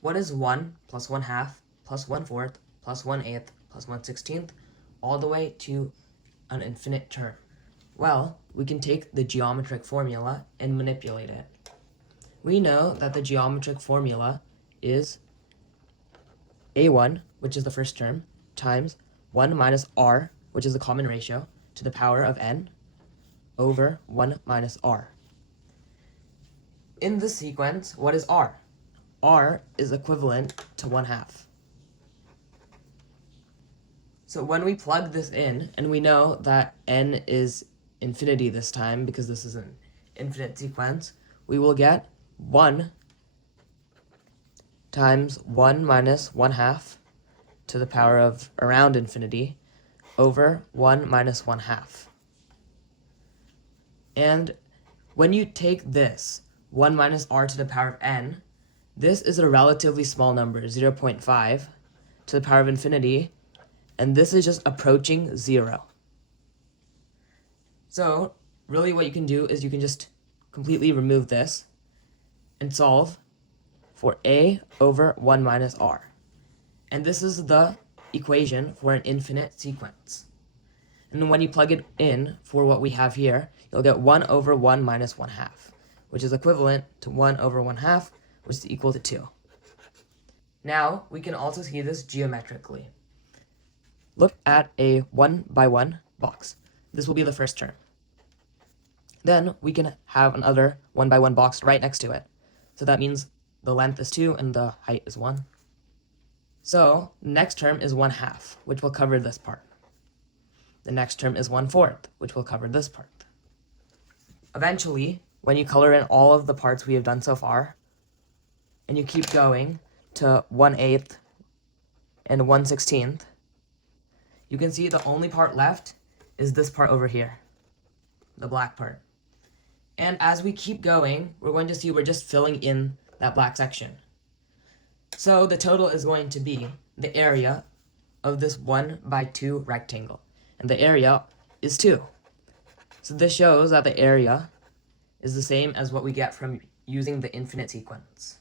What is 1 plus 1/2 plus 1/4 plus 1/8 plus 1/16 all the way to an infinite term? Well, we can take the geometric formula and manipulate it. We know that the geometric formula is a1, which is the first term, times 1 minus r, which is the common ratio, to the power of n, over 1 minus r. In this sequence, what is r? R is equivalent to 1/2. So when we plug this in, and we know that n is infinity this time because this is an infinite sequence, we will get 1 times 1 minus 1/2 to the power of around infinity over 1 minus 1/2. And when you take this 1 minus r to the power of n, this is a relatively small number, 0.5 to the power of infinity, and this is just approaching 0. So really what you can do is you can just completely remove this and solve for a over 1 minus r. And this is the equation for an infinite sequence. And when you plug it in for what we have here, you'll get 1 over 1 minus 1/2, which is equivalent to 1 over 1/2, which is equal to 2. Now, we can also see this geometrically. Look at a 1 by 1 box. This will be the first term. Then we can have another 1 by 1 box right next to it. So that means the length is 2 and the height is 1. So next term is 1/2, which will cover this part. The next term is 1/4, which will cover this part. Eventually, when you color in all of the parts we have done so far, and you keep going to 1/8 and 1/16, you can see the only part left is this part over here, the black part. And as we keep going, we're going to see we're just filling in that black section. So the total is going to be the area of this 1 by 2 rectangle. And the area is 2. So this shows that the area is the same as what we get from using the infinite sequence.